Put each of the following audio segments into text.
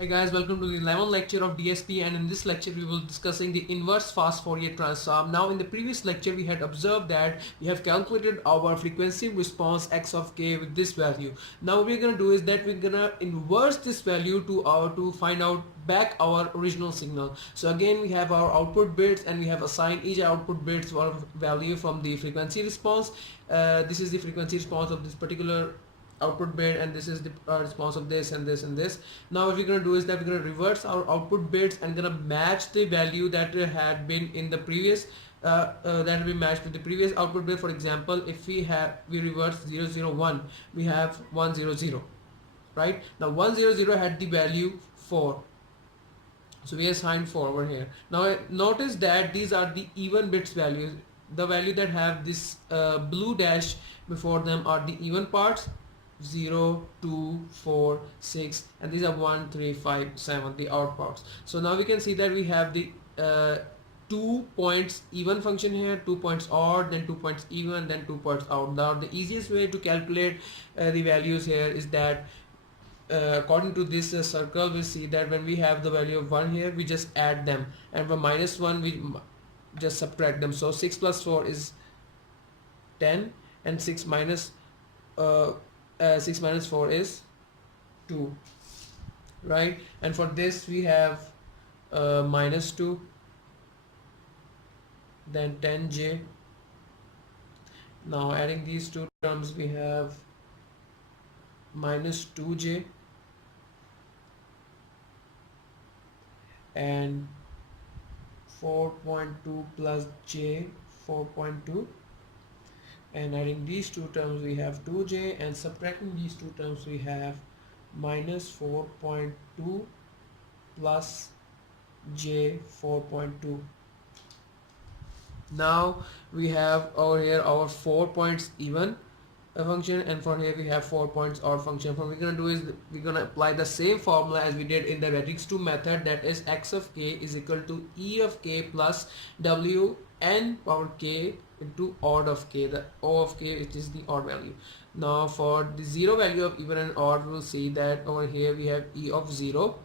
Hey guys, welcome to the 11th lecture of DSP, and in this lecture we will be discussing the inverse fast Fourier transform. Now in the previous lecture we had observed that we have calculated our frequency response x of k with this value. Now what we're going to do is that we're going to inverse this value to find out back our original signal. So again we have our output bits and we have assigned each output bits one value from the frequency response. This is the frequency response of this particular output bit, and this is the response of this and this and this. Now what we're going to do is that we're going to reverse our output bits and going to match the value that had been in the previous that will be matched with the previous output bit. For example, if we reverse 001, we have 100, right? Now 100 had the value 4, so we assigned 4 over here. Now notice that these are the even bits values. The value that have this blue dash before them are the even parts, 0, 2, 4, 6, and these are 1, 3, 5, 7, the odd parts. So now we can see that we have the 2 points even function here, 2 points odd, then 2 points even, then 2 points odd. Now the easiest way to calculate the values here is that according to this circle, we see that when we have the value of 1 here, we just add them, and for -1 we just subtract them. So 6 plus 4 is 10, and 6 minus 4 is 2, right? And for this we have -2, then 10j. Now adding these two terms we have -2j and 4.2 plus j 4.2, and adding these two terms we have 2j, and subtracting these two terms we have -4.2 plus j 4.2. Now we have over here our 4 points even function, and for here we have 4 points odd function. What we're going to do is we're going to apply the same formula as we did in the radix 2 method, that is x of k is equal to e of k plus w n power k into odd of k, the o of k, which is the odd value. Now for the 0 value of even and odd, we'll see that over here we have e of 0,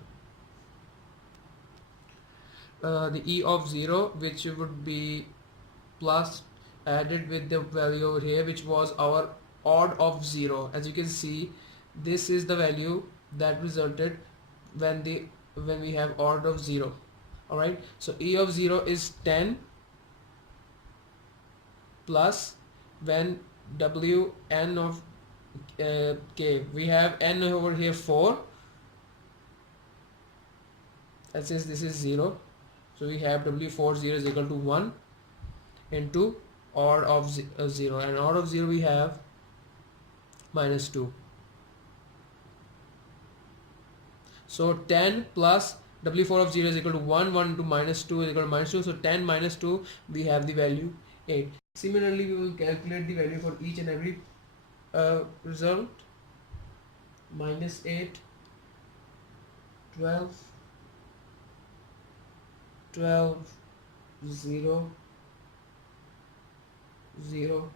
the e of 0, which would be plus added with the value over here, which was our odd of 0. As you can see, this is the value that resulted when we have odd of 0. All right, so e of 0 is 10 plus when w n of k, we have n over here 4, and since this is 0, so we have w4 0 is equal to 1 into odd of 0, and odd of 0 we have -2. So 10 plus w4 of 0 is equal to 1, 1 into -2 is equal to -2, so 10 minus 2 we have the value 8. Similarly, we will calculate the value for each and every result. -8, 12, 12, 0, 0,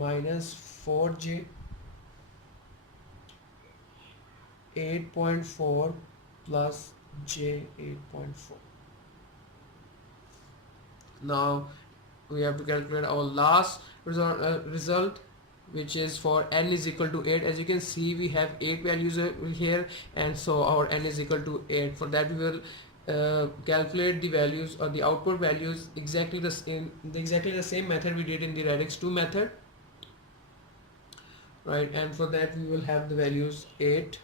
-4j, 8.4 plus j 8.4. Now we have to calculate our last result, which is for n is equal to 8. As you can see, we have 8 values here, and so our n is equal to 8. For that we will calculate the values or the output values exactly the same method we did in the radix 2 method, right? And for that we will have the values 8,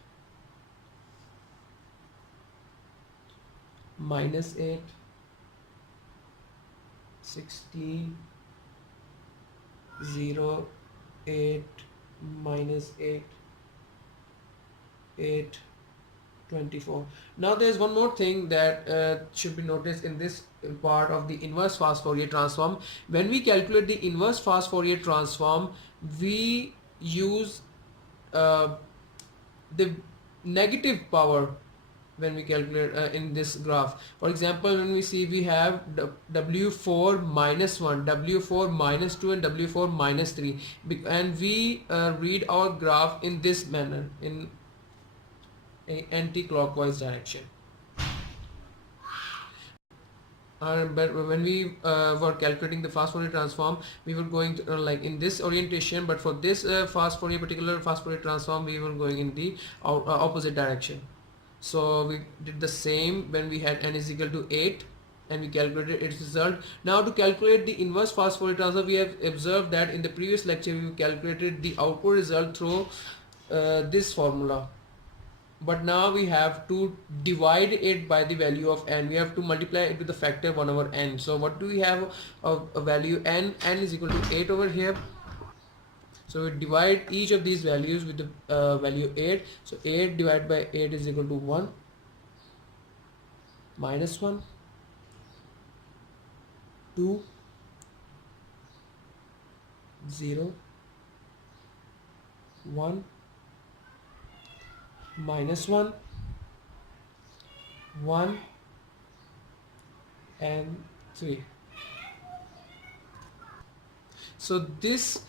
-8, 16, 0, 8, -8, 8, 24. Now there's one more thing that should be noticed in this part of the inverse fast Fourier transform. When we calculate the inverse fast Fourier transform, we use the negative power when we calculate in this graph. For example, when we see we have W4 minus 1, W4 minus 2 and W4 minus 3, and we read our graph in this manner. a anti-clockwise direction. But when we were calculating the fast Fourier transform, we were going to, like in this orientation, but for this particular fast Fourier transform, we were going in the opposite direction. So we did the same when we had n is equal to 8 and we calculated its result. Now to calculate the inverse fast Fourier transform, we have observed that in the previous lecture we calculated the output result through this formula, but now we have to divide it by the value of n. We have to multiply it with the factor 1 over n. So what do we have of a value n? N is equal to 8 over here. So we divide each of these values with the value 8. So 8 divided by 8 is equal to 1, minus 1, 2, 0, 1, minus 1, 1 and 3. So this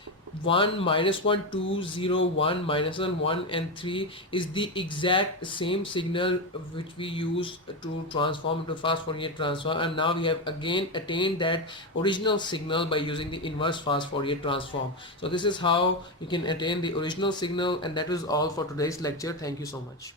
1, minus 1, 2, 0, 1, minus 1, 1 and 3 is the exact same signal which we use to transform into fast Fourier transform, and now we have again attained that original signal by using the inverse fast Fourier transform. So this is how you can attain the original signal, and that is all for today's lecture. Thank you so much.